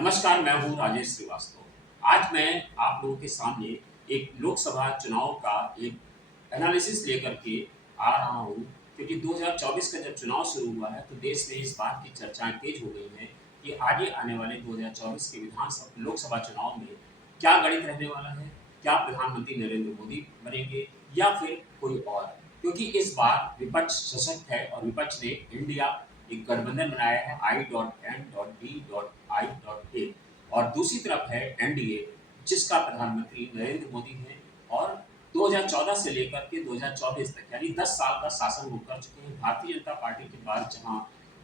नमस्कार, मैं हूँ राजेश श्रीवास्तव। आज मैं आप लोगों के सामने एक लोकसभा चुनाव का एक एनालिसिस लेकर के आ रहा हूँ, क्योंकि 2024 का जब चुनाव शुरू हुआ है, तो देश में इस बात की चर्चाएँ तेज़ हो गई हैं कि आगे आने वाले 2024 के लोकसभा चुनाव में क्या गणित रहने वाला है? क्या प्रधानमंत्री नरेंद्र मोदी बनेंगे या फिर कोई और? क्योंकि इस बार विपक्ष सशक्त है और विपक्ष ने इंडिया एक गठबंधन बनाया है I.N.D.I.A और दूसरी तरफ है एनडीए, जिसका प्रधानमंत्री नरेंद्र मोदी हैं और 2014 से लेकर के 2024 तक यानी 10 साल का शासन वो कर चुके हैं। भारतीय जनता पार्टी के बाद जहाँ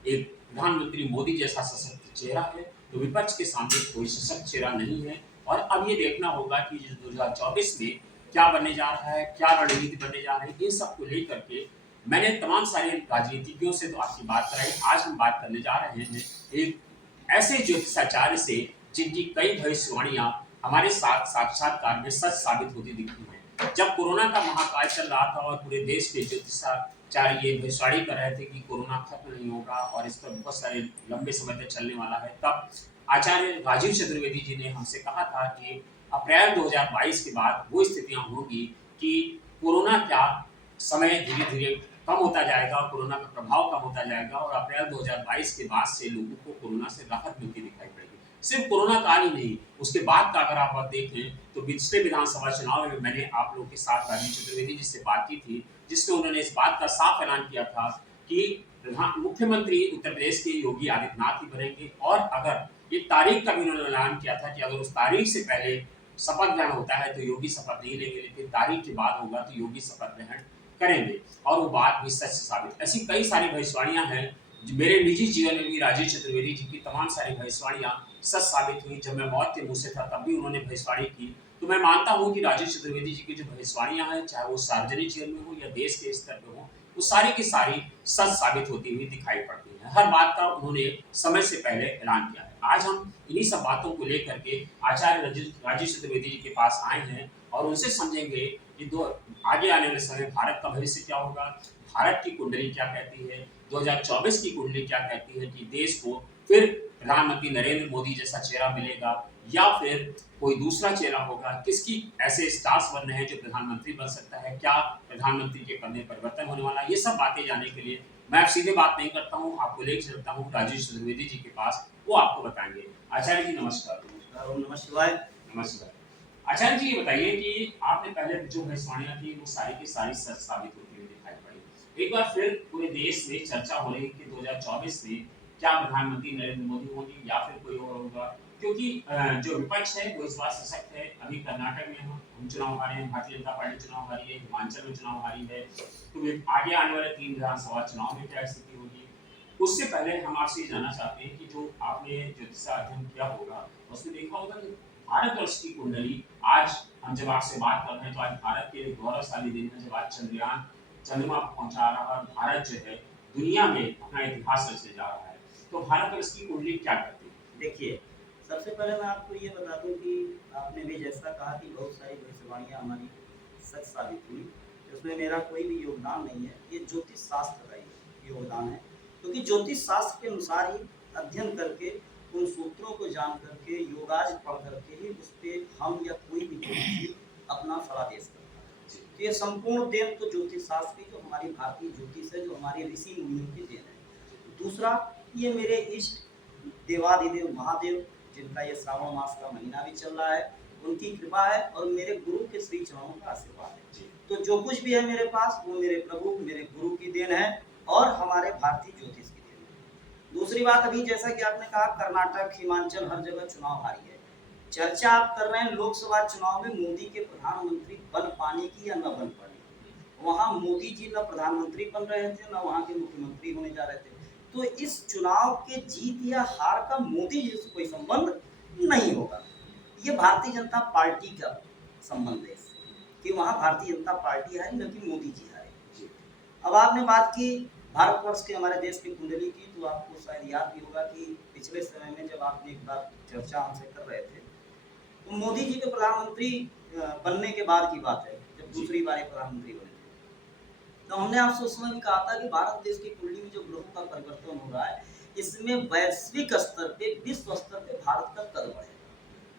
एक प्रधानमंत्री मोदी जैसा सशक्त चेहरा है, तो विपक्ष के सामने कोई सशक्त चेहरा नहीं है और अब ये देखना होगा कि 2024 में क्या बनने जा रहा है, क्या रणनीति बनने जा रही है। इन सब को लेकर के मैंने तमाम सारे राजनीतिज्ञों से तो आपकी बात कराई। आज हम बात करने जा रहे हैं एक ऐसे ज्योतिषाचार्य से जिनकी कई भविष्यवाणियां हमारे साथ साक्षात्कार में सच साबित होती दिखती हैं। जब कोरोना का महाकाल चल रहा था और पूरे देश के ज्योतिषाचार्य ये भविष्यवाणी कर रहे थे कि कोरोना खत्म नहीं होगा और इस पर बहुत सारे लंबे समय तक चलने वाला है, तब आचार्य राजीव चतुर्वेदी जी ने हमसे कहा था कि अप्रैल 2022 के बाद वो स्थितियां होगी कि कोरोना क्या समय धीरे-धीरे कम होता जाएगा और कोरोना का प्रभाव कम होता जाएगा और अप्रैल 2022 के बाद से लोगों को कोरोना से राहत मिलती दिखाई पड़ेगी। सिर्फ कोरोना काल ही नहीं, उसके बाद का अगर आप देखें तो पिछले विधानसभा चुनाव में मैंने आप लोगों के साथ राजीव चतुर्वेदी जी से बात की थी, जिसमें उन्होंने इस बात का साफ ऐलान किया था कि मुख्यमंत्री उत्तर प्रदेश के योगी आदित्यनाथ ही बनेंगे और अगर एक तारीख का भी उन्होंने ऐलान किया था कि अगर उस तारीख से पहले शपथ ग्रहण होता है तो योगी शपथ नहीं लेंगे, लेकिन तारीख के बाद होगा तो योगी शपथ ग्रहण करेंगे और वो बात भी सच साबित। ऐसी कई सारी भविष्यवाणियां हैं जो मेरे निजी जीवन में भी राजीव चतुर्वेदी जी की तमाम सारी भविष्यवाणियां सच साबित हुई। जब मैं मौत के मुंह से था तब भी उन्होंने भविष्यवाणी की। तो मैं मानता हूं कि राजीव चतुर्वेदी जी की जो भविष्यवाणियां हैं, चाहे वो सार्वजनिक जीवन में हो या देश के स्तर पे हो, वो सारी की सारी सच साबित होती हुई दिखाई पड़ती है। हर बात का उन्होंने समय से पहले ऐलान किया है। आज हम इन्हीं सब बातों को लेकर के आचार्य राजीव चतुर्वेदी जी के पास आए हैं और उनसे समझेंगे कि दो आगे आने वाले समय भारत का भविष्य क्या होगा, भारत की कुंडली क्या कहती है, 2024 की कुंडली क्या कहती है कि देश को फिर प्रधानमंत्री नरेंद्र मोदी जैसा चेहरा मिलेगा या फिर कोई दूसरा चेहरा होगा, किसकी ऐसे स्टार्स बन रहे हैं जो प्रधानमंत्री बन सकता है, क्या प्रधानमंत्री के पद में परिवर्तन होने वाला है। ये सब बातें जानने के लिए मैं अब सीधे बात नहीं करता हूँ, आपको लेके चलता हूँ राजीव चतुर्वेदी जी के पास, वो आपको बताएंगे। आचार्य जी नमस्कार। नमस्कार, ओम नमः शिवाय। नमस्कार। आचार्य जी ये बताइए कि आपने पहले जो भविष्यवाणियां थी वो सारी की सारी सच साबित होती हुई दिखाई पड़ी। एक बार फिर पूरे देश में चर्चा हो रही कि 2024 में क्या प्रधानमंत्री नरेंद्र मोदी होंगे या फिर कोई और होगा, क्योंकि जो विपक्ष है वो इस बार सशक्त है। अभी कर्नाटक में हम चुनाव हारे हैं, भारतीय जनता पार्टी चुनाव हारी है, हिमाचल में चुनाव हारी है, तो आगे आने वाले 3 विधानसभा चुनाव में क्या स्थिति होगी। उससे पहले हम आपसे ये जानना चाहते हैं कि जो आपने ज्योतिष अध्ययन किया होगा उसमें देखा होगा कि भारतवर्ष की कुंडली आज हम जब आपसे बात कर रहे हैं तो आज भारत के गौरवशाली दिन है जब आज चंद्रयान चंद्रमा पर पहुंचा रहा है और भारत जो है दुनिया में अपना इतिहास रचने जा रहा है। तो भारतवर्ष की कुंडली क्या करती है? देखिए, सबसे पहले मैं आपको ये बता दूँ कि आपने भी जैसा कहा कि बहुत सारी भविष्यवाणियाँ हमारी सच साबित हुई, उसमें मेरा कोई भी योगदान नहीं है। ये ज्योतिष शास्त्र का ही योगदान है, क्योंकि ज्योतिष शास्त्र के अनुसार ही अध्ययन करके, उन सूत्रों को जान करके, योगाज पढ़ करके ही उस पे हम या कोई भी ज्योतिषी अपना फलादेश करता है। तो ये संपूर्ण देन तो ज्योतिष शास्त्र की, जो हमारी भारतीय ज्योतिष है, जो हमारे ऋषि मुनियों की देन है। दूसरा, ये मेरे इष्ट देवादिदेव महादेव, जिनका ये श्रावण मास का महीना भी चल रहा है, उनकी कृपा है और मेरे गुरु के श्री चरणों का आशीर्वाद है। तो जो कुछ भी है मेरे पास, वो मेरे प्रभु, मेरे गुरु की देन है और हमारे भारतीय ज्योतिष की देन है। दूसरी बात, अभी जैसा कि आपने कहा, कर्नाटक, हिमाचल, हर जगह चुनाव हारी है। चर्चा आप कर रहे हैं लोकसभा चुनाव में मोदी के प्रधानमंत्री बन पाने की या न बन पाने की। वहाँ मोदी जी न प्रधानमंत्री बन रहे थे, न वहाँ के मुख्यमंत्री होने जा रहे थे। तो इस चुनाव के जीत या हार का मोदी जी से कोई संबंध नहीं होगा। ये भारतीय जनता पार्टी का संबंध है कि वहाँ भारतीय जनता पार्टी हारी, न कि मोदी जी हारे। अब आपने बात की भारतवर्ष के, हमारे देश की कुंडली की, तो आपको शायद याद भी होगा कि पिछले समय में जब आपने एक बार चर्चा हमसे कर रहे थे, तो मोदी जी के प्रधानमंत्री बनने के बाद की बात है, जब दूसरी बार प्रधानमंत्री बने थे, तो हमने आपसे उस समय भी कहा था कि भारत देश की कुंडली में जो ग्रहों का परिवर्तन हो रहा है, इसमें वैश्विक स्तर पे, विश्व स्तर पे भारत का कद बढ़ेगा।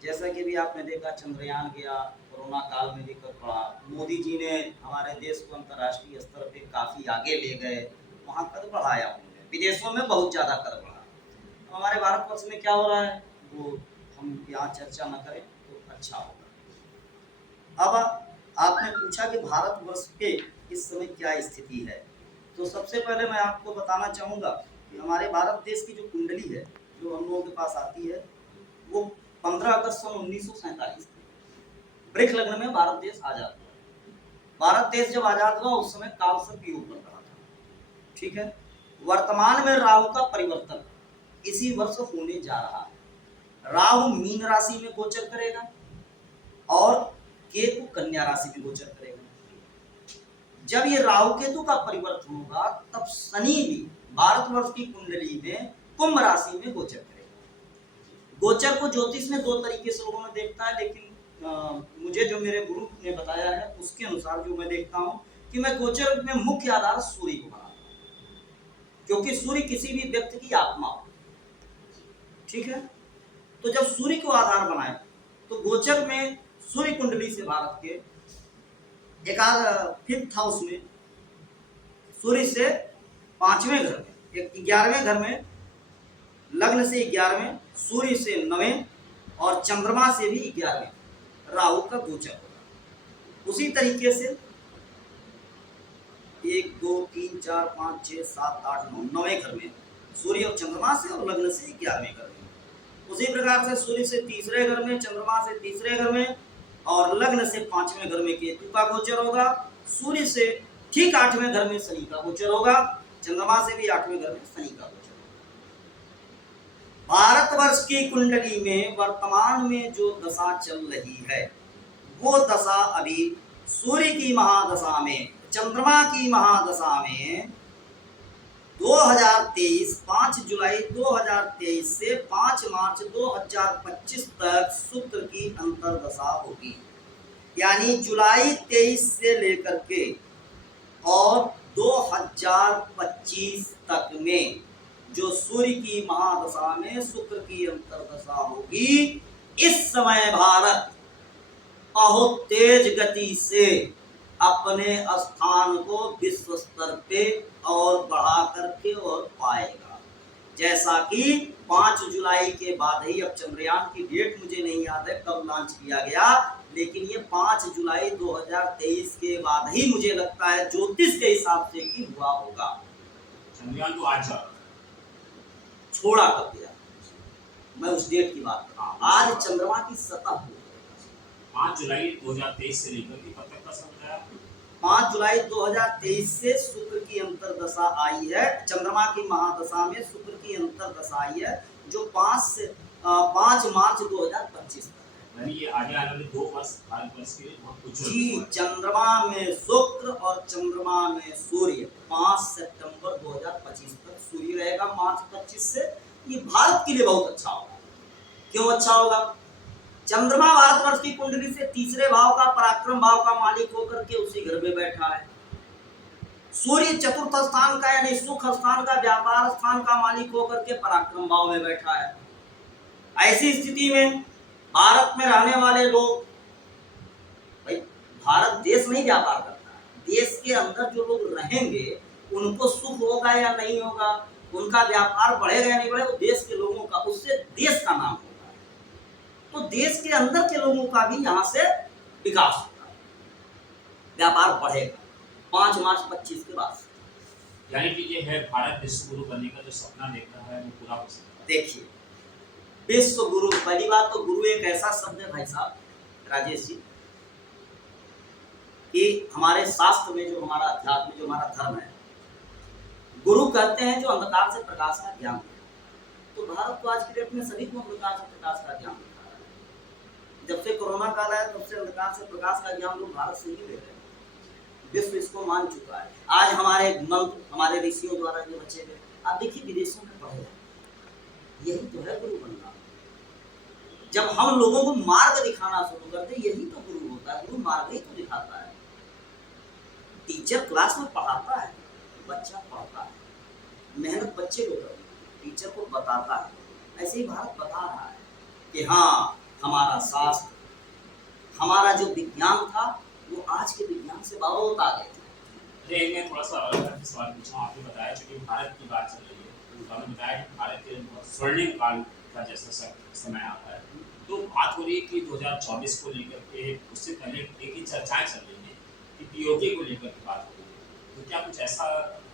जैसा कि भी आपने देखा चंद्रयान गया, कोरोना काल में भी कद बढ़ा, मोदी जी ने हमारे देश को अंतर्राष्ट्रीय स्तर पे काफ़ी आगे ले गए, वहाँ कद बढ़ाया उन्होंने, विदेशों में बहुत ज़्यादा कद बढ़ा। तो हमारे भारतवर्ष में क्या हो रहा है वो हम यहाँ चर्चा न करें तो अच्छा होगा। अब आपने पूछा कि भारतवर्ष के इस समय क्या स्थिति है, तो सबसे पहले मैं आपको बताना चाहूँगा कि हमारे भारत देश की जो कुंडली है, जो हम लोगों के पास आती है, वो 15 अगस्त सन 1947 वृक्ष लग्न में भारत देश आजाद हुआ। भारत देश जब आजाद हुआ उस समय कालसर्प योग बन रहा था, ठीक है। वर्तमान में राहु का परिवर्तन इसी वर्ष होने जा रहा है। राहु मीन राशि में गोचर करेगा और केतु कन्या राशि में गोचर करेगा। जब ये राहु केतु का परिवर्तन होगा तब शनि भी भारतवर्ष की कुंडली में कुंभ राशि में गोचर करेगा। गोचर को ज्योतिष में दो तरीके से लोगों ने देखता है, लेकिन मुझे जो मेरे गुरु ने बताया है उसके अनुसार जो मैं देखता हूँ कि मैं गोचर में मुख्य आधार सूर्य को बनाता हूँ, क्योंकि सूर्य किसी भी व्यक्ति की आत्मा हो, ठीक है। तो जब सूर्य को आधार बनाए तो गोचर में सूर्य कुंडली से भारत के फिफ्थ हाउस में सूर्य से 5वें घर में, 11वें घर में, लग्न से 11वें, सूर्य से 9वें और चंद्रमा से भी 11वें राहु का गोचर होगा। उसी तरीके से 1 2 3 4 5 6 7 8 9 9वें घर में सूर्य और चंद्रमा से और लग्न से 11वें घर में। उसी प्रकार से सूर्य से 3रे घर में, चंद्रमा से 3रे घर में और लग्न से 5वें घर में केतु का गोचर होगा। सूर्य से ठीक 8वें घर में शनि का गोचर होगा, चंद्रमा से भी 8वें घर में शनि का गोचर होगा। भारतवर्ष की कुंडली में वर्तमान में जो दशा चल रही है वो दशा अभी सूर्य की महादशा में, चंद्रमा की महादशा में 2023 5 जुलाई 2023 से 5 मार्च 2025 तक शुक्र की अंतर्दशा होगी। यानी जुलाई 23 से लेकर के और 2025 तक में जो सूर्य की महादशा में शुक्र की अंतर्दशा होगी, इस समय भारत बहुत तेज गति से अपने स्थान को विश्व स्तर पे और बढ़ा करके और पाएगा। जैसा कि 5 जुलाई के बाद ही, अब चंद्रयान की डेट मुझे नहीं याद है कब लॉन्च किया गया, लेकिन ये 5 जुलाई 2023 के बाद ही मुझे लगता है ज्योतिष के हिसाब से कि हुआ होगा। चंद्रयान तो आज छोड़ा कब गया, मैं उस डेट की बात कर रहा हूँ। आज चंद्रमा की सतह हो 5 जुलाई 2023 से लेकर के कब तक का समय आया? 5 जुलाई 2023 से शुक्र की अंतर्दशा आई है, चंद्रमा की महादशा में शुक्र की अंतर्दशा आई है, जो 5 मार्च 2025 तक यानी ये आगे आने वाले 2 वर्ष भारतवर्ष के लिए बहुत कुछ जी। चंद्रमा में शुक्र और चंद्रमा में सूर्य 5 सितंबर 2025 तक सूर्य रहेगा, मार्च 25 से। ये भारत के लिए बहुत अच्छा होगा। क्यों अच्छा होगा? चंद्रमा भारतवर्ष की कुंडली से 3रे भाव का, पराक्रम भाव का मालिक होकर के उसी घर में बैठा है। सूर्य 4th स्थान का यानी सुख स्थान का, व्यापार स्थान का मालिक होकर के पराक्रम भाव में बैठा है। ऐसी स्थिति में भारत में रहने वाले लोग, भाई भारत देश नहीं व्यापार करता है, देश के अंदर जो लोग रहेंगे उनको सुख होगा या नहीं होगा, उनका व्यापार बढ़ेगा या नहीं बढ़ेगा, वो देश के लोगों का, उससे देश का नाम होगा। तो देश के अंदर के लोगों का भी यहाँ से विकास होगा, व्यापार बढ़ेगा 5 मार्च 25 के बाद। यानी कि ये है भारत विश्व गुरु बनने का जो सपना देख रहा है वो पूरा हो सकता है। देखिए, विश्व गुरु, पहली बात तो गुरु एक ऐसा शब्द है भाई साहब राजेश जी, कि हमारे शास्त्र में, जो हमारा अध्यात्म, जो हमारा धर्म है, गुरु कहते हैं जो अंधकार से प्रकाश का ज्ञान है। तो भारत तो आज की डेट में सभी को अंधकार से प्रकाश का ज्ञान दिखा रहा है। जब से कोरोना काल आया तब से अंधकार से प्रकाश का ज्ञान लोग भारत से ही ले रहे हैं, विश्व इसको मान चुका है। आज हमारे मंत्र, हमारे ऋषियों द्वारा जो बचे गए, आप देखिए विदेशों में पढ़े, यही तो है गुरु बनना। जब हम लोगों को मार्ग दिखाना शुरू करते, यही तो गुरु होता है। गुरु मार्ग ही तो दिखाता है। टीचर क्लास में पढ़ाता है, बच्चा पढ़ता है, मेहनत बच्चे को करती है, टीचर को बताता है, ऐसे ही भारत बता रहा है कि हाँ, हमारा शास्त्र, हमारा जो विज्ञान था वो आज के विज्ञान से बहुत आगे था। मैं थोड़ा सा अलग तरह के सवाल पूछूं। आपने बताया चूंकि भारत की बात चल रही है, तो आपने बताया कि भारत के स्वर्णिम काल का जैसा समय आता है, तो बात हो रही है कि 2024 को लेकर के, उससे पहले एक ही चर्चाएं चल रही हैं कि पीओके को लेकर के बात हो रही है, तो क्या कुछ ऐसा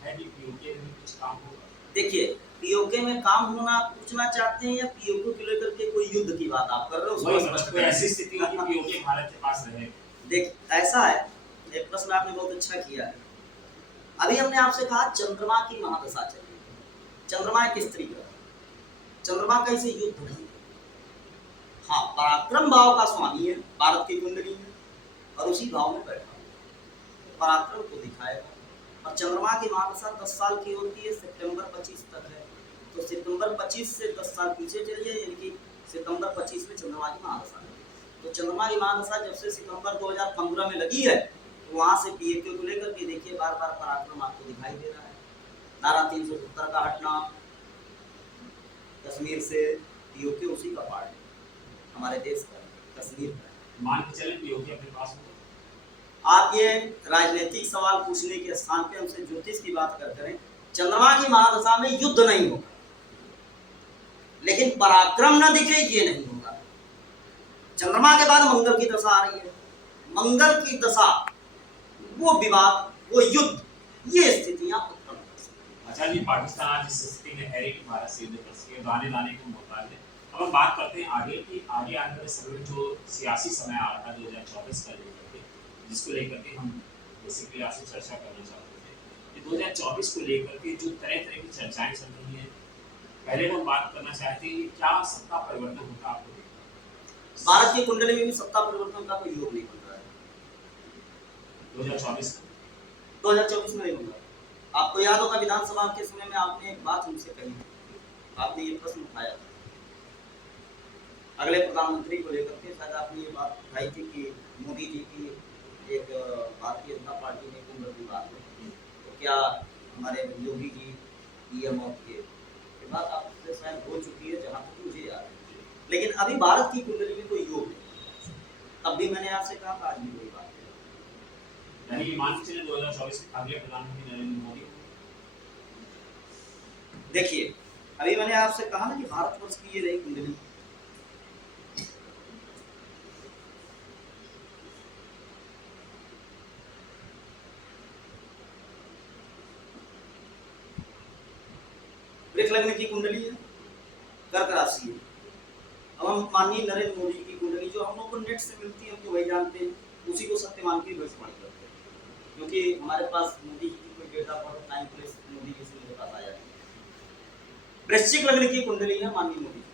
है कि पीओके में कुछ काम होगा? देखिए, पीओके में काम होना आप पूछना चाहते हैं या पीओके को लेकर के कोई युद्ध की बात आप कर रहे हो? उसको स्पष्ट कोई करें। ऐसी स्थिति हो कि पीओके भारत के पास रहे। देख, ऐसा है, एक प्रश्न आपने बहुत अच्छा किया है। अभी हमने आपसे कहा चंद्रमा की महादशा चल रही है। चंद्रमा एक स्त्री ग्रह है, चंद्रमा का इसे युद्ध नहीं है। हाँ, पराक्रम भाव का स्वामी है भारत की कुंडली में, और उसी भाव में बैठा है, पराक्रम को दिखाएगा। और चंद्रमा की महादशा 10 साल की होती है, सितंबर 25 तक है। तो सितंबर 25 से 10 साल पीछे चलिए, यानी कि सितंबर 25 में चंद्रमा की महादशा लगी। तो चंद्रमा की महादशा जब से सितंबर 2015 में लगी है, तो वहाँ से पीओके को लेकर के देखिए बार बार पराक्रम आपको दिखाई दे रहा है। धारा 370 का हटना कश्मीर से, पीओके उसी का पार्ट है, हमारे देश का, कश्मीर का। मान के चले पीओके अपने पास होगा। आप ये राजनीतिक सवाल पूछने के स्थान पे हमसे ज्योतिष की बात करते हैं। चंद्रमा की महादशा में युद्ध नहीं होगा, लेकिन पराक्रम न दिखे ये नहीं होगा। चंद्रमा के बाद मंगल की दशा आ रही है, मंगल की दशा, वो विवाद, वो युद्ध, ये स्थितियां उत्पन्न हो सकती हैं। अच्छा जी, पाकिस्तान आज इस स्थिति में है कि भारत से युद्ध कर सके, दाने दाने को मोहताज है। अब हम बात करते हैं आगे कि आगे आने वाले समय में जो सियासी समय आ रहा है 2024 का लेकर के, जिसको लेकर के हम बेसिकली आपसे चर्चा करना चाहते थे कि 2024 को लेकर के जो तरह तरह की चर्चाएं चल रही हैं, पहले हम बात करना चाहते हैं कि क्या सत्ता परिवर्तन होगा आपको देखा? भारत की कुंडली में भी सत्ता परिवर्तन का कोई योग नहीं बन रहा है 2024 2024 में नहीं बन रहा है। आपको याद होगा विधानसभा के समय में आपने एक बात हमसे कही, आपने ये प्रश्न उठाया था अगले प्रधानमंत्री को लेकर के, शायद आपने ये बात उठाई थी कि मोदी जी की एक भारतीय जनता पार्टी ने कुंभ की बात की, तो क्या हमारे योगी जी पीएम मौत के, ये बात आपसे शायद हो चुकी है जहाँ तक मुझे याद है। लेकिन अभी भारत की कुंडली में कोई योग नहीं, तब भी मैंने आपसे कहा था, आज भी वही बात है। यानी मान के चले 2024 अगले प्रधानमंत्री नरेंद्र मोदी। देखिए, अभी मैंने आपसे कहा ना कि भारतवर्ष की ये रही कुंडली, वृक्ष लग्न की कुंडली है, कर्क राशि है। अब हम माननीय नरेंद्र मोदी की कुंडली जो हम लोग को नेट से मिलती है, हम तो वही जानते हैं, उसी को सत्य मान के भविष्यवाणी करते हैं, क्योंकि हमारे पास मोदी जी की कोई डेटा पर टाइम प्लेस मोदी जी से मेरे पास आया नहीं। वृश्चिक लग्न की कुंडली है माननीय मोदी जी,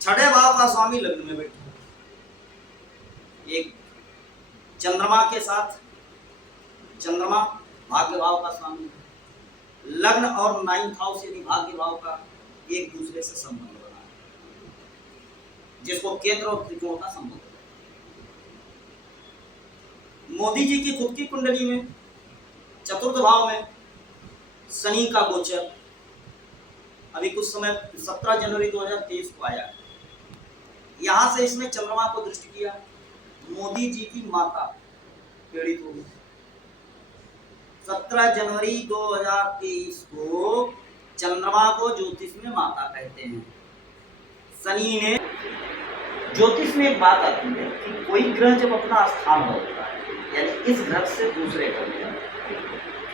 6ठे भाव का स्वामी लग्न में बैठा है, एक चंद्रमा के साथ, चंद्रमा भाग्य भाव का स्वामी है, लग्न और 9th हाउस यानी भाग्य भाव का एक दूसरे से संबंध बना है, जिसको केंद्र और त्रिकोण का संबंध है। मोदी जी की खुद की कुंडली में 4th भाव में शनि का गोचर अभी कुछ समय 17 जनवरी 2023 को आया है। यहां से इसने चंद्रमा को दृष्टि किया, मोदी जी की माता पीड़ित हो गई। 17 जनवरी 2023 को चंद्रमा को ज्योतिष में माता कहते हैं। शनि ने, ज्योतिष में एक बात आती है कि कोई ग्रह जब अपना स्थान बदलता है, यानी इस घर से दूसरे घर में जाता है,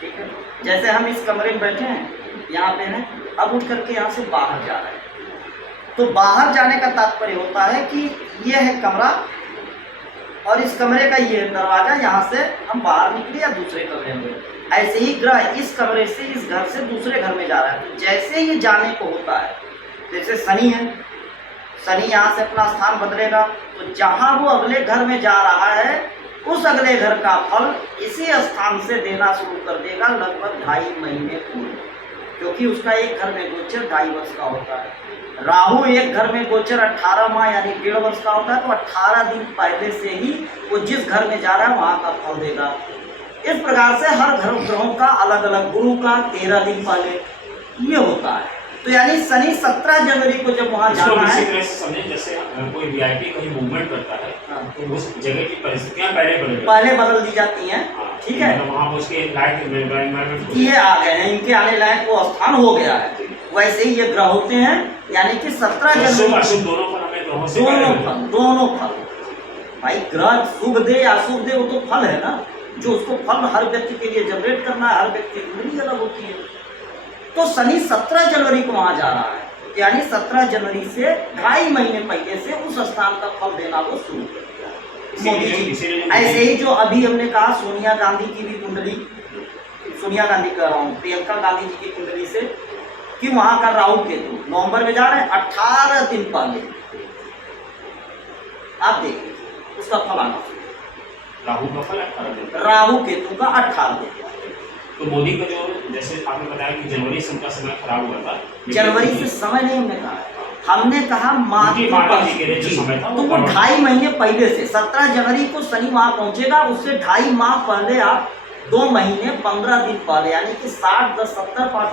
ठीक है, जैसे हम इस कमरे में बैठे हैं, यहाँ पे हैं, अब उठ करके यहाँ से बाहर जा रहे हैं, तो बाहर जाने का तात्पर्य होता है कि यह है कमरा और इस कमरे का ये दरवाजा, यहाँ से हम बाहर निकले या दूसरे कमरे में। ऐसे ही ग्रह इस कमरे से इस घर से दूसरे घर में जा रहा है, तो जैसे ये जाने को होता है, जैसे शनि है, शनि यहाँ से अपना स्थान बदलेगा, तो जहाँ वो अगले घर में जा रहा है उस अगले घर का फल इसी स्थान से देना शुरू कर देगा लगभग 2.5 महीने पूर्व, क्योंकि उसका एक घर में गोचर 2.5 वर्ष का होता है। राहु एक घर में गोचर 18 माह यानी 1.5 वर्ष का होता है, तो 18 दिन पहले से ही वो जिस घर में जा रहा है वहाँ का फल देगा। इस प्रकार से हर ग्रहों का अलग अलग, गुरु का 13 दिन पहले, ये होता है। तो यानी शनि 17 जनवरी को जब वहाँ इसको जाना इसी है, तरह से समझें जैसे कोई वीआईपी कहीं मूवमेंट करता है हाँ, तो उस जगह की परिस्थितियां पहले पहले बदल दी जाती हैं, ठीक है, मतलब वहाँ उसके लायक एनवायरनमेंट कि ये आ गए हैं, इनके आने लायक वो स्थान हो गया है। वैसे ही ये ग्रह होते हैं, यानी कि 17 शुभ जनवरी अशुभ दोनों पर हमें ग्रहों से दोनों फल भाई, ग्रह शुभ दे या अशुभ दे वो तो फल है ना, जो उसको फल हर व्यक्ति के लिए जनरेट करना है, हर व्यक्ति की कुंडली अलग होती है। तो शनि 17 जनवरी को वहां जा रहा है, यानी 17 जनवरी से 2.5 महीने पहले से उस स्थान का फल देना वो शुरू कर दिया मोदी जी। ऐसे ही जो अभी हमने कहा सोनिया गांधी की भी कुंडली, सोनिया गांधी कह रहा हूँ, प्रियंका गांधी जी की कुंडली से, कि वहां का राहु केतु नवंबर में जा रहे हैं, 18 दिन पहले आप देखिए उसका फल आना शुरू। राहु का फल 18 दिन, राहु केतु का 18 दिन। तो मोदी का जो जैसे आपने बताया कि जनवरी से उनका समय खराब हुआ था, जनवरी से समय नहीं हमने कहा, हमने कहा माता जी के लिए जो समय था तो वो 2.5 महीने पहले से 17 जनवरी को शनि वहां पहुंचेगा, उससे 2.5 माह पहले आप 2 महीने 15 दिन पहले, यानी कि 60 10 70 5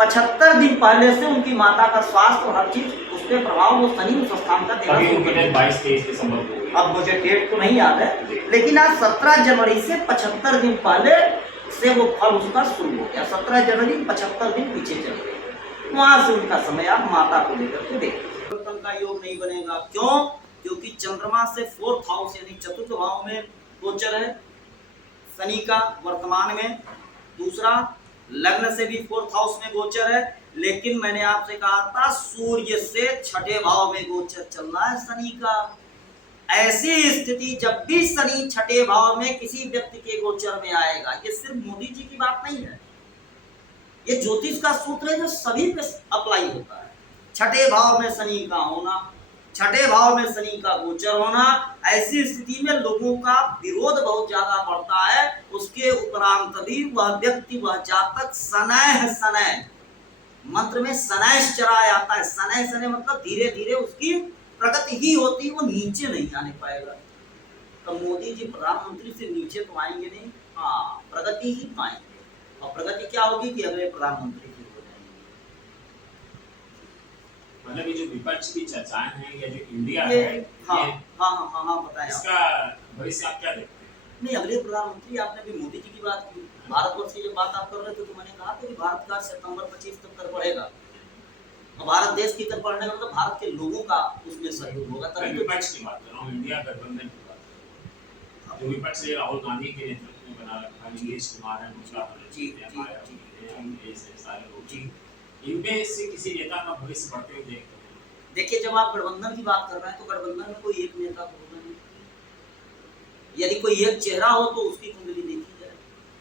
75 दिन पहले से उनकी माता का स्वास्थ्य और हर चीज उस पर प्रभाव वो शनि उस स्थान का देना शुरू कर देगा। 22-23 दिसंबर को, अब मुझे डेट तो नहीं याद है, लेकिन आज 17 जनवरी से 75 दिन पहले से वो फल उसका शुरू हो गया। 17 जनवरी 75 दिन पीछे चले गए, वहां से उनका समय आप माता को लेकर के देखिए। परिवर्तन का योग नहीं बनेगा, क्यों? क्योंकि चंद्रमा से 4th हाउस यानी चतुर्थ भाव में गोचर है शनि का वर्तमान में। दूसरा, लग्न से भी 4th हाउस में गोचर है, लेकिन मैंने आपसे कहा था सूर्य से 6ठे भाव में गोचर चलना है शनि का। ऐसी स्थिति जब भी शनि 6ठे भाव में किसी व्यक्ति के गोचर में आएगा, ये सिर्फ मोदी जी की बात नहीं है, ये ज्योतिष का सूत्र है जो सभी पे अप्लाई होता है। 6ठे भाव में शनि का होना, 6ठे भाव में शनि का गोचर होना, ऐसी स्थिति में लोगों का विरोध बहुत ज्यादा बढ़ता है। उसके उपरांत भी वह व्यक्ति, वह जातक शनैः मंत्र में शनैश्चराय आता है। शनैः मतलब धीरे धीरे उसकी प्रगति ही होती, वो नीचे नहीं आने पाएगा। तो मोदी जी प्रधानमंत्री से नीचे तो आएंगे नहीं, हाँ प्रगति ही पाएंगे। और प्रगति क्या होगी कि अगले प्रधानमंत्री जी हो जाएंगे। मतलब ये जो विपक्ष की चर्चाएं हैं या जो इंडिया ये है, हाँ बताएं इसका भविष्य आप क्या देखते हैं? नहीं, अगले प्रधानमंत्री, आपने भी मोदी जी की बात की, भारतवर्ष की जब बात आप कर रहे थे तो मैंने कहा था कि भारत का सितंबर 25 तक कर बढ़ेगा, और भारत देश की कर बढ़ने का मतलब भारत के लोगों का उसमें सहयोग होगा। तभी विपक्ष की बात कर रहा हूँ, इंडिया गठबंधन की बात कर रहा हूँ। जो विपक्ष है राहुल गांधी के नेतृत्व में बना रखा है, नीतीश कुमार है, मुझे सारे लोग, इनमें से किसी नेता का भविष्य बढ़ते हुए देखते हैं? देखिए, जब आप गठबंधन की बात कर रहे हैं तो गठबंधन में कोई एक नेता तो होगा नहीं, यदि कोई एक चेहरा हो तो उसकी कुंडली देखी जाए।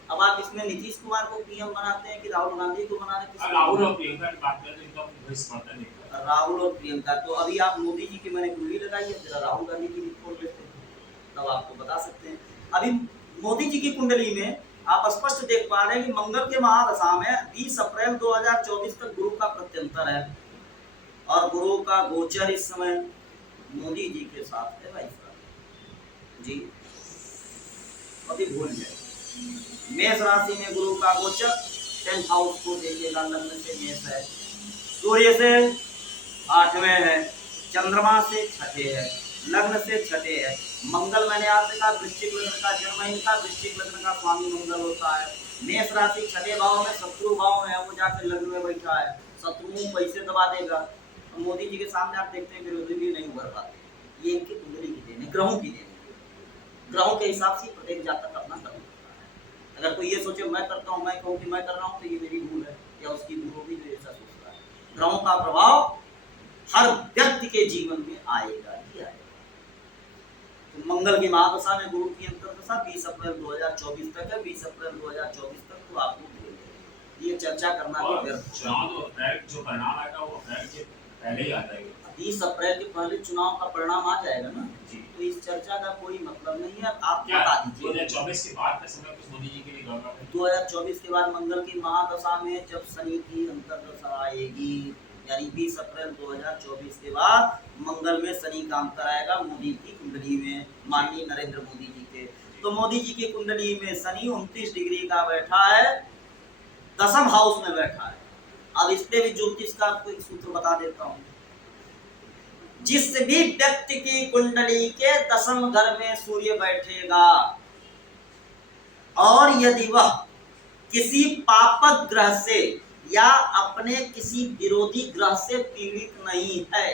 अब आप इसमें नीतीश कुमार को पीएम बनाते हैं कि राहुल गांधी को बना रहे हैं? राहुल और प्रियंका की बात करें तो इनका भविष्य बढ़ता नहीं है। राहुल और प्रियंका, तो अभी आप मोदी जी की मैंने कुंडली लगाई है, जरा राहुल गांधी की भी खोल लेते हैं, तब आपको बता सकते हैं। अभी मोदी जी की कुंडली में आप स्पष्ट देख पा रहे हैं कि मंगल के महादशा में 20 अप्रैल 2024 तक गुरु का प्रत्यंतर है, और गुरु का गोचर इस समय मोदी जी के साथ है भाई साहब जी, कभी भूल जाए। मेष राशि में गुरु का गोचर 10th हाउस को देखिएगा, लग्न से मेष है, सूर्य से 8वें है, चंद्रमा से 6ठे है, लग्न से 6ठे है। मंगल मैंने आपसे कहा वृश्चिक लग्न का जन्म इनका, वृश्चिक लग्न का स्वामी मंगल होता है। मेष राशि 6ठे भाव में शत्रु भाव में है, वो जाकर लग्न में बैठा है, शत्रुओं पैसे दबा देगा। तो मोदी जी के सामने आप देखते हैं विरोधी भी नहीं उभर पाते, ये इनकी कुंडली की देन है, ग्रहों की देन है। ग्रहों के हिसाब से प्रत्येक जातक अपना कर्म करता है। अगर कोई ये सोचे मैं करता हूँ, मैं कहूँ कि मैं कर रहा हूँ, तो ये मेरी भूल है, या उसकी भूल होगी जो ऐसा सोचता है। ग्रहों का प्रभाव हर व्यक्ति के जीवन में आएगा ही आएगा। तो मंगल की महादशा में गुरु की अंतर्दशा 20 अप्रैल 2024 तक है, 20 अप्रैल 2024 तक तो आपको ये चर्चा करना भी व्यर्थ। चुनाव तो अप्रैल जो परिणाम आएगा वो अप्रैल के पहले ही आ जाएगा, 20 अप्रैल के पहले चुनाव का परिणाम आ जाएगा ना जी, तो इस चर्चा का कोई मतलब नहीं है। आप बता दीजिए 2024 के बाद का समय कुछ मोदी जी के लिए गड़बड़ है? 2024 के बाद मंगल की महादशा में जब शनि की अंतर्दशा आएगी, यानी 20 अप्रैल 2024 के बाद मंगल में शनि का अंतर आएगा मोदी की कुंडली में, माननीय नरेंद्र मोदी जी के। तो मोदी जी की कुंडली में शनि 29 डिग्री का बैठा है, 10th हाउस में बैठा है, अब इस पे भी ज्योतिष का आपको एक सूत्र बता देता हूं। जिस भी व्यक्ति की कुंडली के 10वें घर में सूर्य बैठेगा और यदि वह किसी पापक ग्रह से या अपने किसी विरोधी ग्रह से पीड़ित नहीं है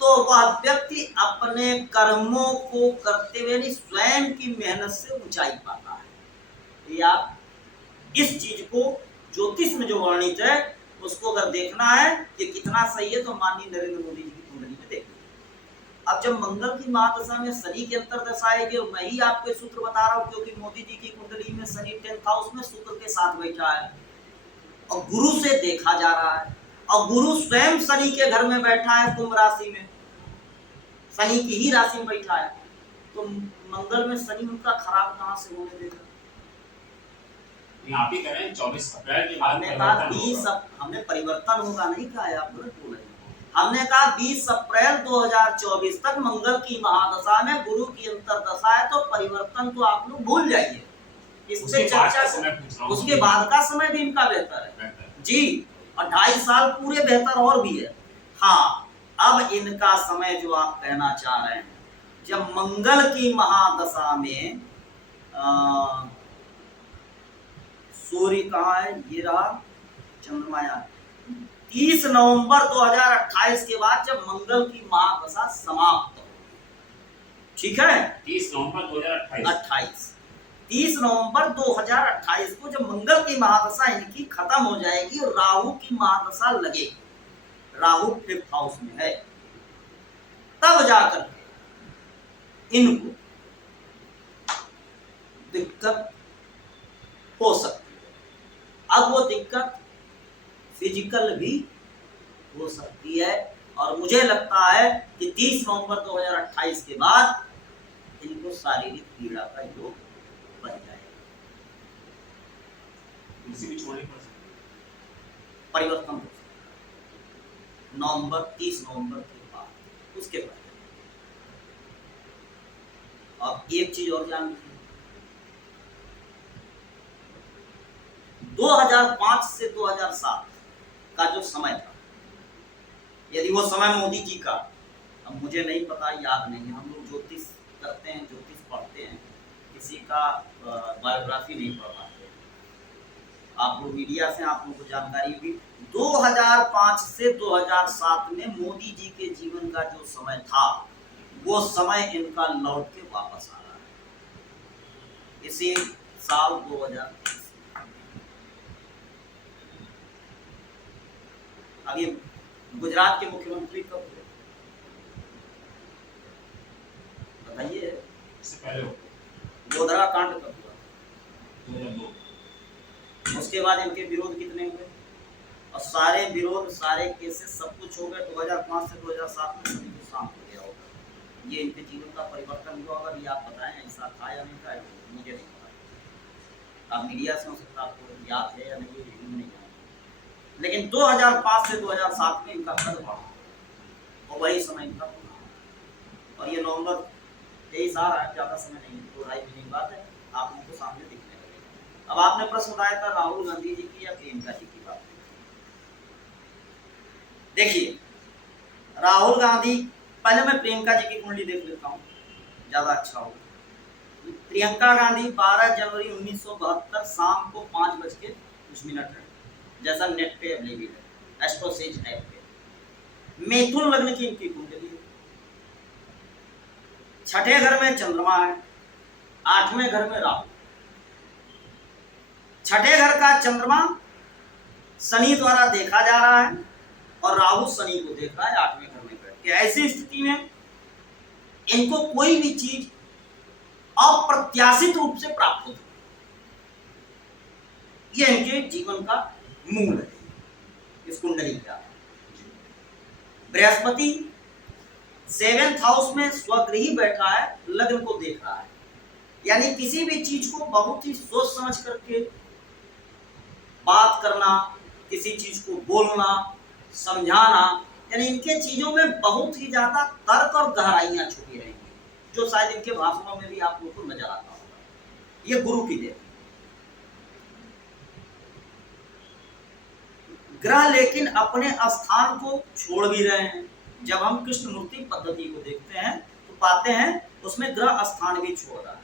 तो वह व्यक्ति अपने कर्मों को करते हुए स्वयं की मेहनत से ऊंचाई पाता है। ये आप इस चीज को ज्योतिष में जो वर्णित है उसको अगर देखना है कि कितना सही है तो माननीय नरेंद्र मोदी जी की कुंडली में देखिए। अब जब मंगल की महादशा में शनि की अंतर्दशा आएगी, और मैं ही आपको सूत्र बता रहा हूँ क्योंकि मोदी जी की कुंडली में शनि 10th हाउस में शुक्र के साथ बैठा है और गुरु से देखा जा रहा है, और गुरु स्वयं शनि के घर में बैठा है, कुंभ राशि में, शनि की ही राशि में बैठा है, तो मंगल में शनि उनका खराब कहां से होने देगा? आप ही कह रहे हैं 24 अप्रैल के बाद हमने कहा 20 हमने परिवर्तन होगा नहीं कहा है, आप गलत बोल रहे हैं। हमने कहा 20 अप्रैल 2024 तक मंगल की महादशा में गुरु की अंतर्दशा है, तो परिवर्तन तो आप लोग भूल जाइए, इस पे चर्चा। उसके बाद का समय भी इनका बेहतर है जी, और 2.5 साल पूरे बेहतर और भी है। हाँ, अब इनका समय जो आप कहना चाह रहे हैं, जब मंगल की महादशा में सूर्य कहाँ है, ये रहा चंद्रमा, 30 नवंबर 2028 के बाद जब मंगल की महादशा समाप्त हो, ठीक है, 30 नवंबर 2028 30 नवंबर 2028 को जब मंगल की महादशा इनकी खत्म हो जाएगी और राहु की महादशा लगेगी, राहु 5th हाउस में है, तब जाकर इनको दिक्कत हो सकती है। अब वो दिक्कत फिजिकल भी हो सकती है, और मुझे लगता है कि 30 नवंबर 2028 के बाद इनको शारीरिक पीड़ा का योग बन जाएगा, परिवर्तन हो सकता है 30 नवंबर के बाद। उसके बाद अब एक चीज और जान लीजिए, 2005 से 2007 का जो समय था, यदि वो समय मोदी जी का, अब मुझे नहीं पता, याद नहीं है, हम लोग ज्योतिष करते हैं, ज्योतिष पढ़ते हैं, किसी का बायोग्राफी नहीं पढ़ पाते, आप लोग मीडिया से आप लोगों को जानकारी होगी। 2005 से 2007 में मोदी जी के जीवन का जो समय था, वो समय इनका लौट के वापस आ रहा है इसी साल 2020। अभी गुजरात के मुख्यमंत्री कब हुए बताइए? इससे पहले गोधरा कांड कब हुआ? 2002। उसके बाद इनके विरोध कितने हुए, और सारे विरोध, सारे केसेस, सब कुछ हो गए 2005 से 2007 में, सभी को शांत हो गया होगा। ये इनके जीवन का परिवर्तन हुआ होगा, ये आप बताएं ऐसा था या नहीं था, मुझे नहीं पता, आप मीडिया से हो सकता आपको याद है या नहीं, नहीं है, लेकिन 2005 से 2007 में इनका कद बढ़ा और वही समय इनका पूरा, और ये नवंबर 23 आ रहा है, ज़्यादा समय नहीं, 2-2.5 महीने की बात है, आप उनको सामने दिखने लगेगा। अब आपने प्रश्न उठाया था राहुल गांधी जी की या प्रियंका जी की बात। देखिए, राहुल गांधी, पहले मैं प्रियंका जी की कुंडली देख लेता हूँ, ज़्यादा अच्छा होगा। प्रियंका गांधी 12 जनवरी 1972 शाम को 5:00 है, जैसा नेट पे अवेलेबल है, एस्ट्रोसेज ऐप पे। मिथुन लग्न की इनकी कुंडली है, 6ठे घर में चंद्रमा है, 8वें घर में राहु। 6ठे घर का चंद्रमा शनि द्वारा देखा जा रहा है और राहु शनि को देख रहा है 8वें घर में बैठ के। ऐसी स्थिति में इनको कोई भी चीज अप्रत्याशित रूप से प्राप्त होती है, यह इनके जीवन का मूल है इस कुंडली का। बृहस्पति 7th हाउस में स्वगृही बैठा है, लग्न को देख रहा है, यानी किसी भी चीज को बहुत ही सोच समझ करके बात करना, किसी चीज को बोलना, समझाना, यानी इनके चीजों में बहुत ही ज्यादा तर्क और गहराइयां छुपी रहेंगी, जो शायद इनके भाषणों में भी आप लोगों को नजर आता होगा। ये गुरु की देन। ग्रह लेकिन अपने स्थान को छोड़ भी रहे हैं। जब हम कृष्णमूर्ति पद्धति को देखते हैं तो पाते हैं उसमें ग्रह स्थान भी छोड़ रहा है।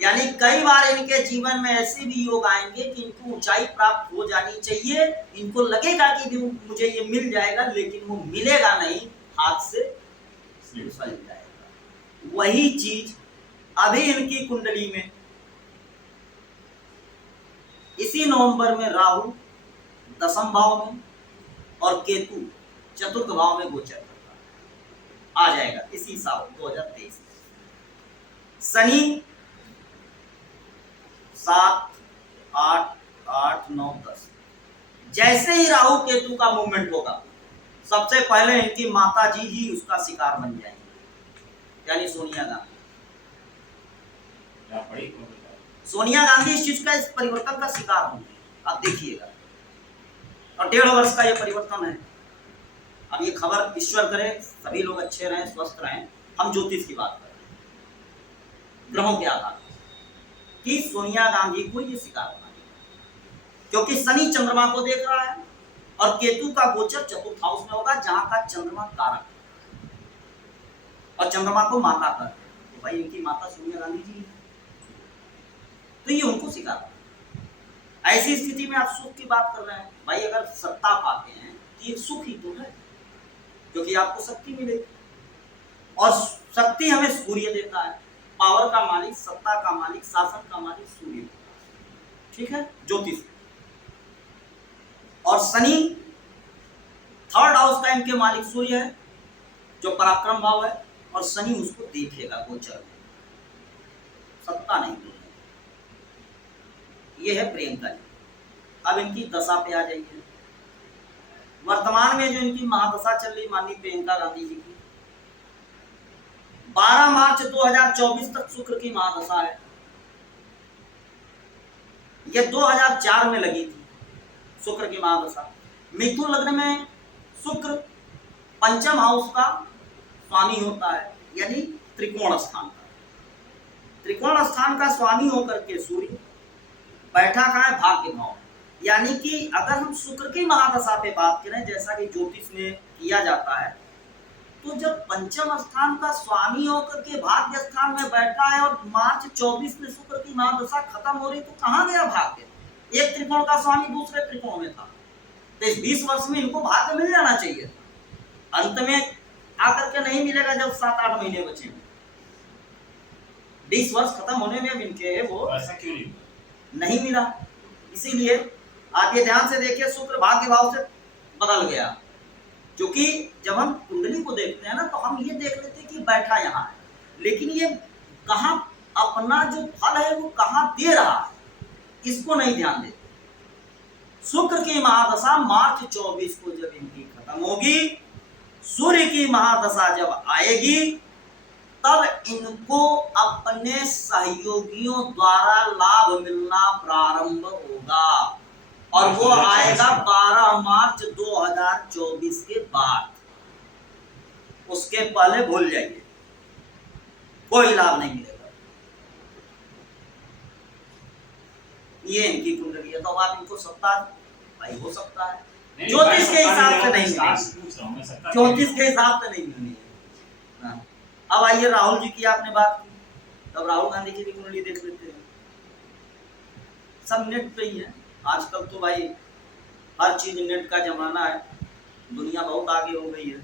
यानी कई बार इनके जीवन में ऐसे भी योग आएंगे कि इनको ऊंचाई प्राप्त हो जानी चाहिए, इनको लगेगा कि भी मुझे ये मिल जाएगा, लेकिन वो मिलेगा नहीं, हाथ से फिसल जाएगा। वही चीज अभी इनकी कुंडली में इसी नवंबर में राहु दसम भाव में और केतु चतुर्थ भाव में गोचर करता है, आ जाएगा इसी साल 2023 में। शनि 7, 8, 8, 9, 10 जैसे ही राहु केतु का मूवमेंट होगा, सबसे पहले इनकी माता जी ही उसका शिकार बन जाएंगे, यानी सोनिया गांधी। सोनिया गांधी इस चीज का, इस परिवर्तन का शिकार होंगे, आप देखिएगा। और 1.5 वर्ष का ये परिवर्तन है। अब ये खबर ईश्वर करे सभी लोग अच्छे रहें, स्वस्थ रहें। हम ज्योतिष की बात कर रहे हैं ग्रहों के आधार पर कि सोनिया गांधी को ये शिकार होना है, क्योंकि शनि चंद्रमा को देख रहा है और केतु का गोचर चतुर्थ हाउस में होगा, जहां का चंद्रमा कारक और चंद्रमा को माता कर, तो भाई इनकी माता सोनिया गांधी जी है, तो ये उनको शिकार। ऐसी स्थिति में आप सुख की बात कर रहे हैं, भाई अगर सत्ता पाते हैं तो ये सुख ही तो है, क्योंकि आपको शक्ति मिलेगी और शक्ति हमें सूर्य देता है। पावर का मालिक, सत्ता का मालिक, शासन का मालिक सूर्य, ठीक है, ज्योतिष। और शनि 3rd हाउस का इनके मालिक सूर्य है, जो पराक्रम भाव है, और शनि उसको देखेगा गोचर में, सत्ता नहीं देगा। ये है प्रियंका जी। अब इनकी दशा पे आ जाइए। वर्तमान में जो इनकी महादशा चल रही माननीय प्रियंका गांधी जी की, 12 मार्च 2024 तक शुक्र की महादशा है। ये 2004 में लगी थी शुक्र की महादशा। मिथुन लग्न में शुक्र पंचम हाउस का स्वामी होता है, यानी त्रिकोण स्थान का। त्रिकोण स्थान का स्वामी होकर के सूर्य बैठा कहाँ है, भाग्य भाव। यानी कि अगर हम शुक्र की महादशा पे बात करें, जैसा कि ज्योतिष में किया जाता है, तो जब पंचम स्थान का स्वामी होकर के भाग्य स्थान में बैठा है और मार्च 24 में शुक्र की महादशा खत्म हो रही, तो कहाँ गया भाग्य? एक त्रिकोण का स्वामी दूसरे त्रिकोण में था, तो इस 20 वर्ष में इनको भाग्य मिल जाना चाहिए था। अंत में आकर के नहीं मिलेगा जब 7-8 महीने बचे। 20 वर्ष खत्म होने में इनके वो ऐसा क्यों नहीं मिला। इसीलिए आप ये ध्यान से देखिए, शुक्र भाग्य भाव से बदल गया। क्योंकि जब हम कुंडली को देखते हैं ना, तो हम ये देख लेते हैं कि बैठा यहाँ है, लेकिन ये कहाँ अपना जो फल है वो कहाँ दे रहा है, इसको नहीं ध्यान देते। शुक्र की महादशा मार्च 24 को जब इनकी खत्म होगी, सूर्य की महादशा जब आएगी, तब इनको अपने सहयोगियों द्वारा लाभ मिलना प्रारंभ होगा, और वो आएगा 12 मार्च 2024 के बाद। उसके पहले भूल जाइए, कोई लाभ नहीं मिलेगा। ये इनकी कुंडली है। तो आप इनको सत्ता भाई हो सकता है, ज्योतिष के हिसाब से नहीं मिलेगी, ज्योतिष के हिसाब से नहीं मिलेगी। अब आइए राहुल जी की आपने बात की, तब राहुल गांधी की भी कुंडली देख लेते हैं। सब नेट पे ही है आजकल, तो भाई हर चीज नेट का जमाना है, दुनिया बहुत आगे हो गई है।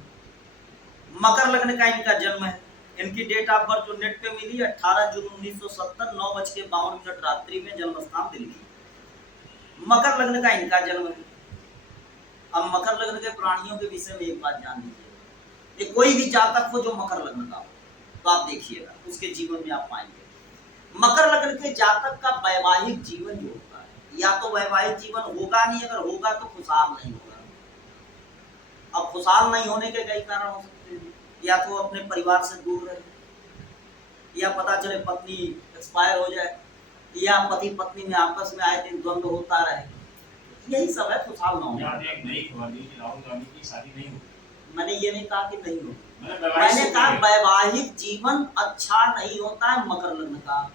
मकर लग्न का इनका जन्म है। इनकी डेट ऑफ बर्थ जो नेट पे मिली 18 जून 1970 9:52 रात्रि में, जन्म स्थान दिल्ली। मकर लग्न का इनका जन्म है। अब मकर लग्न के प्राणियों के विषय में एक बात जान लीजिए, कोई भी जातक हो जो मकर लग्न का हो, तो आप देखिएगा उसके जीवन में आप पाएंगे मकर लग्न के जातक का वैवाहिक जीवन जो होता है, या तो वैवाहिक जीवन होगा नहीं, अगर होगा तो खुशहाल नहीं होगा। अब खुशहाल नहीं होने के कई कारण हो सकते हैं, या तो अपने परिवार से दूर रहे, या पता चले पत्नी एक्सपायर हो जाए, या पति पत्नी में आपस में आए दिन द्वंद्व होता रहे, यही सब है खुशहाल ना होना। राहुल गांधी की शादी नहीं होगी। मैंने ये नहीं कहा कि नहीं होगी, मैंने कहा वैवाहिक जीवन अच्छा नहीं होता है मकर लग्न का।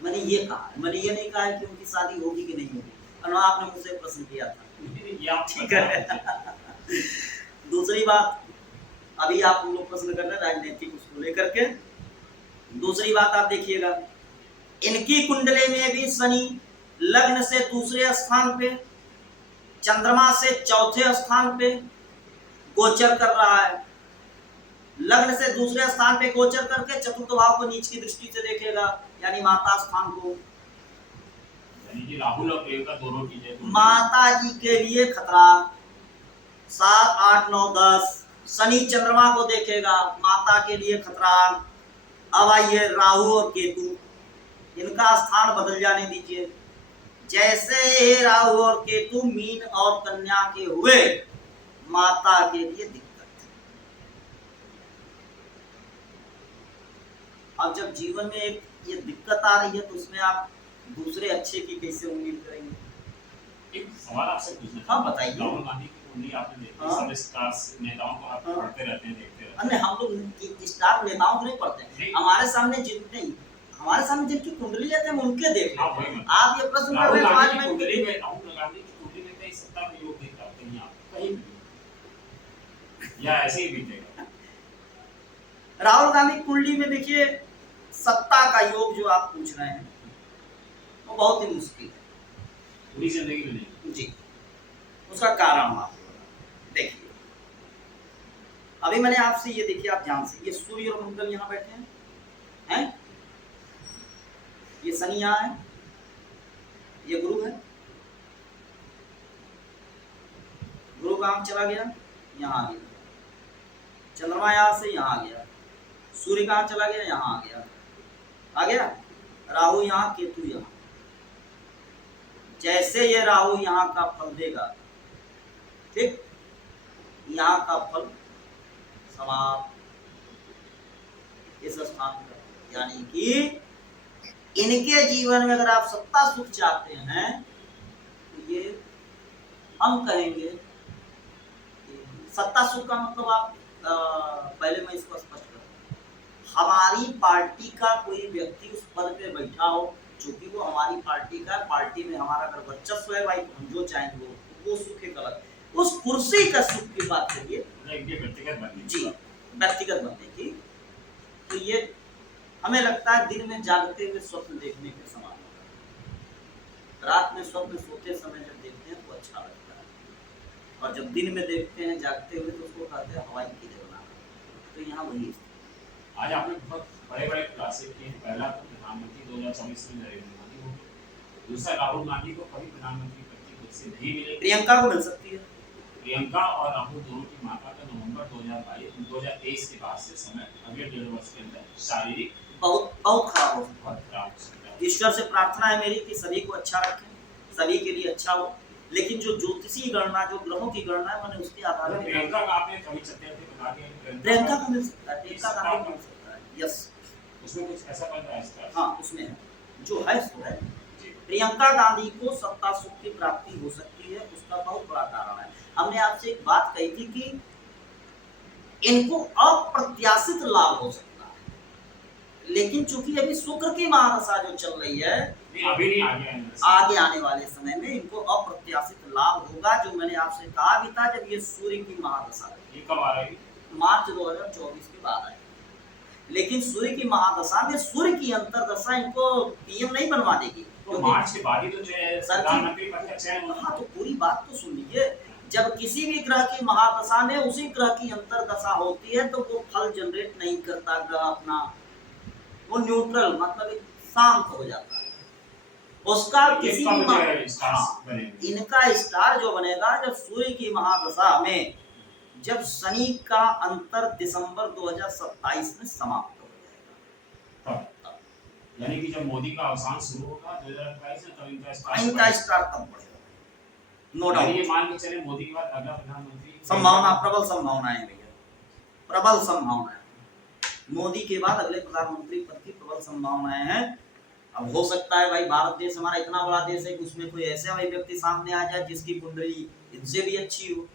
मैंने ये कहा, मैंने ये नहीं कहा कि उनकी शादी होगी कि नहीं होगी। आपने मुझसे प्रश्न किया था, नहीं, ये आप ठीक है। दूसरी बात, अभी आप लोग प्रश्न कर रहे हैं राजनीतिक उसको लेकर के। दूसरी बात आप देखिएगा, इनकी कुंडली में भी शनि लग्न से दूसरे स्थान पे, चंद्रमा से चौथे स्थान पे गोचर कर रहा है। लग्न से दूसरे स्थान पे गोचर करके चतुर्थ भाव को नीच की दृष्टि से देखेगा, यानी माता स्थान को। यानी कि राहुल और प्रियंका दोनों की जय। माता जी के लिए खतरा। 7, 8, 9, 10 शनि चंद्रमा को देखेगा, माता के लिए खतरा। अब आइए राहु और केतु, इनका स्थान बदल जाने दीजिए। जैसे राहु और केतु मीन और कन्या के हुए, माता के लिए दिक्कत। अब जब जीवन में एक ये दिक्कत आ रही है तो उसमें आप दूसरे अच्छे की कैसे उम्मीद करेंगे? एक सवाल आपसे पूछना हाँ, था। बताइए। राहुल गांधी की कुंडली आपने देखी, हाँ। सब स्टार्स नेताओं को आप हाँ। पढ़ते रहते हैं, देखते रहते हैं। अन्य हम लोग स्टार नेताओं को नहीं पढ़ते हैं, नहीं। हमारे सामने जिनकी कुंडली लेते हैं हम उनके देख हाँ, लेते वही हैं। मतलब। आप ये प्रश्न कर राहुल रहे हैं गांधी आज की मैं कुंडली में कहीं सत्ता का योग दिख रहा है, कहीं आप कहीं भी, या ऐसे ही बीतेगा? राहुल गांधी कुंडली में देखिए सत्ता का योग जो आप पूछ रहे हैं वो बहुत ही मुश्किल है पूरी जिंदगी में नहीं। जी। उसका कारण हम आपको बताएं। देखिए, अभी मैंने आपसे ये देखिए, आप ध्यान से, ये सूर्य और मंगल यहाँ बैठे हैं, ये शनि यहाँ है, ये गुरु है। गुरु काम चला गया, यहाँ आ गया। चंद्रमा यहाँ से यहाँ आ गया। सूर्य कहाँ चला गया? यहाँ आ गया। राहु यहाँ, केतु यहाँ। जैसे ये राहु यहाँ का फल देगा, ठीक, यहाँ का फल समाप्त इस स्थान पर। यानी कि इनके जीवन में अगर आप सत्ता सुख चाहते हैं तो ये हम कहेंगे सत्ता सुख का मतलब आप पहले मैं इसको स्पष्ट करूं, हमारी पार्टी का कोई व्यक्ति उस पद पे बैठा हो, चूंकि वो हमारी पार्टी का, पार्टी में हमारा अगर वर्चस्व है भाई, हम जो चाहेंगे वो सुख एक अलग, उस कुर्सी का सुख की बात करिए व्यक्तिगत बनने जी, व्यक्तिगत बनने की। तो ये हमें लगता है दिन में जागते हुए स्वप्न देखने के समान होता है। रात में स्वप्न सोते समय जब देखते हैं तो अच्छा लगता है, और जब दिन में देखते हैं जागते हुए तो उसको कहते हैं हवाई किले बनाना। तो यहाँ वही स्थिति। आज आपने बहुत बड़े-बड़े खुलासे किए। पहला तो प्रधानमंत्री 2024 में नरेंद्र मोदी होंगे। दूसरा, राहुल गांधी को कभी प्रधानमंत्री पद की कुर्सी नहीं मिलेगी। प्रियंका को मिल सकती है। प्रियंका और राहुल दोनों की माता का नवंबर 2023 के बाद से समय अगले 1.5 वर्ष के अंदर शारीरिक बहुत खराब हो सकता बहुत खराब हो सकता है। है। ईश्वर से प्रार्थना है मेरी कि सभी को अच्छा रखें, सभी के लिए अच्छा हो। लेकिन जो ज्योतिषी गणना, जो ग्रहों की गणना है, मैंने उसके आधार पर प्रियंका का आपने कभी सत्याग्रह बता दिया कि प्रियंका को मिल सकता है। प्रियंका गांधी को मिल सकता है, यस। उसमें कुछ ऐसा बन रहा है इसका? हाँ, उसमें है, जो है सो है। प्रियंका गांधी को सत्ता सुख की प्राप्ति हो सकती है, उसका बहुत बड़ा कारण है। हमने आपसे एक बात कही थी कि इनको अप्रत्याशित लाभ हो सकता है, लेकिन चूंकि अभी शुक्र की महादशा जो चल रही है, अभी नहीं, आगे आने वाले समय में इनको अप्रत्याशित लाभ होगा। जो मैंने आपसे कहा भी था, जब ये सूर्य की महादशा है, ये कब आ रही है? मार्च 2024 के बाद आएगी। लेकिन सूर्य की महादशा में सूर्य की अंतरदशा इनको पीएम नहीं बनवा देगी। तो मार्च के बाद ही तो जो है प्रधानमंत्री पद का चयन होगा। हाँ, तो पूरी बात तो सुन लीजिए। जब किसी भी ग्रह की महादशा में उसी ग्रह की अंतरदशा होती है तो वो फल जनरेट नहीं करता ग्रह अपना, वो न्यूट्रल मतलब एक शांत हो जाता है उसका। किसी भी इनका स्टार जो बनेगा जब सूर्य की महादशा में, जब शनि का अंतर दिसंबर 2027 में समाप्त हो जाएगा, यानी कि जब मोदी का अवसान शुरू होगा 2028 में, तब इनका स्टार तब बढ़ेगा। No doubt. ये मान के चले मोदी के बाद अगला प्रधानमंत्री संभावना, प्रबल संभावनाएं भैया, प्रबल संभावनाएं। मोदी के बाद अगले प्रधानमंत्री पद की प्रबल संभावनाएं हैं। अब हो सकता है भाई, भारत देश हमारा इतना बड़ा देश है कि उसमें कोई ऐसे भाई व्यक्ति सामने आ जाए जिसकी कुंडली इनसे भी अच्छी हो।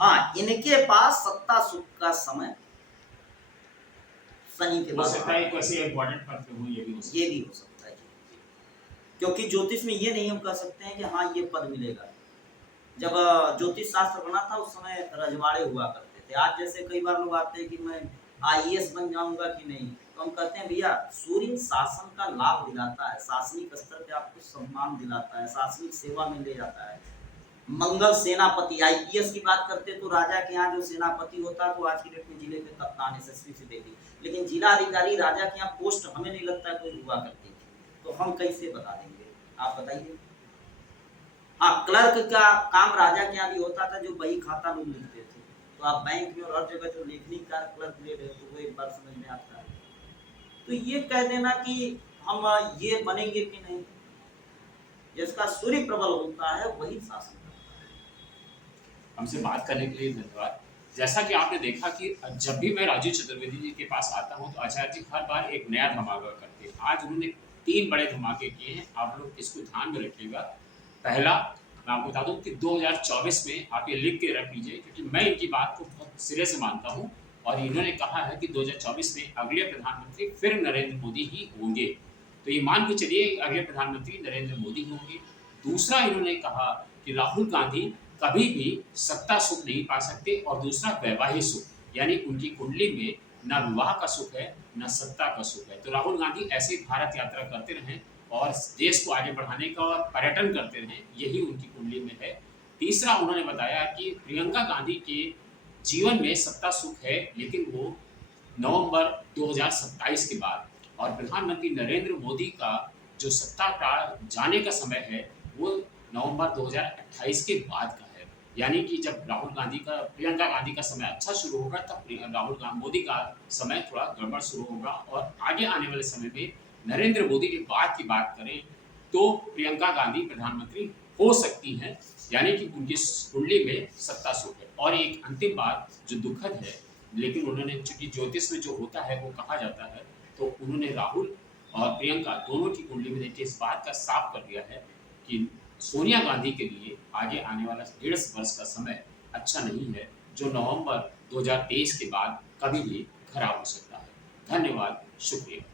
हाँ, इनके पास सत्ता सुख का समय शनि के बाद हो सकता है, कोई इंपॉर्टेंट पद पे हो, ये भी हो सकता है, क्योंकि ज्योतिष में ये नहीं हम कह सकते हैं कि हाँ ये पद मिलेगा। जब ज्योतिष शास्त्र बना था उस समय रजवाड़े हुआ करते थे। आज जैसे कई बार लोग आते हैं कि मैं आईएएस बन जाऊंगा कि नहीं, तो हम कहते हैं भैया सूर्य शासन का लाभ दिलाता है, शासनिक स्तर पे आपको सम्मान दिलाता है, शासनिक सेवा में ले जाता है। मंगल सेनापति, आईपीएस की बात करते तो राजा के यहाँ जो सेनापति होता तो आज की डेट में जिले के कप्तान एसएसपी से देखिए, लेकिन जिला अधिकारी राजा के यहाँ पोस्ट हमें नहीं लगता कोई हुआ करती थी, तो हम कैसे बता देंगे, आप बताइए। हाँ, क्लर्क का काम राजा के यहाँ भी होता था, जो बही खाता लोग लिखते थे, तो आप बैंक में और हर जगह जो लेखनी का क्लर्क ले रहे तो वो एक बार समझ में आता है। तो ये कह देना कि हम ये बनेंगे कि नहीं, जिसका सूर्य प्रबल होता है वही शासन करता है। हमसे बात करने के लिए धन्यवाद। जैसा कि आपने देखा कि जब भी मैं राजीव चतुर्वेदी जी के पास आता हूँ तो आचार्य जी हर बार एक नया धमाका करते हैं। आज उन्होंने 3 बड़े धमाके किए हैं, आप लोग इसको ध्यान में रखिएगा। पहला, मैं आपको बता दूं कि 2024 में आप ये लिख के रख लीजिए, क्योंकि मैं इनकी बात को बहुत सिरे से मानता हूँ और इन्होंने कहा है कि 2024 में अगले प्रधानमंत्री फिर नरेंद्र मोदी ही होंगे। तो ये मान के चलिए अगले प्रधानमंत्री नरेंद्र मोदी होंगे। दूसरा, इन्होंने कहा कि राहुल गांधी कभी भी सत्ता सुख नहीं पा सकते, और दूसरा वैवाहिक सुख, यानी उनकी कुंडली में न विवाह का सुख है न सत्ता का सुख है। तो राहुल गांधी ऐसे भारत यात्रा करते रहें और देश को आगे बढ़ाने का और पर्यटन करते रहें, यही उनकी कुंडली में है। तीसरा, उन्होंने बताया कि प्रियंका गांधी के जीवन में सत्ता सुख है, लेकिन वो नवंबर 2027 के बाद, और प्रधानमंत्री नरेंद्र मोदी का जो सत्ता का जाने का समय है वो नवंबर 2028 के बाद का है। यानी कि जब प्रियंका गांधी का समय अच्छा शुरू होगा, तब मोदी का समय थोड़ा गड़बड़ शुरू होगा, और आगे आने वाले समय में नरेंद्र मोदी के बाद की बात करें तो प्रियंका गांधी प्रधानमंत्री हो सकती हैं, यानी कि उनकी कुंडली में सत्ता सुख है। और एक अंतिम बात जो दुखद है, लेकिन उन्होंने, चूंकि ज्योतिष में जो होता है वो कहा जाता है, तो उन्होंने राहुल और प्रियंका दोनों की कुंडली में देखिए इस बात का साफ कर दिया है कि सोनिया गांधी के लिए आगे आने वाला 1.5 वर्ष का समय अच्छा नहीं है, जो नवंबर 2023 के बाद कभी भी खराब हो सकता है। धन्यवाद, शुक्रिया।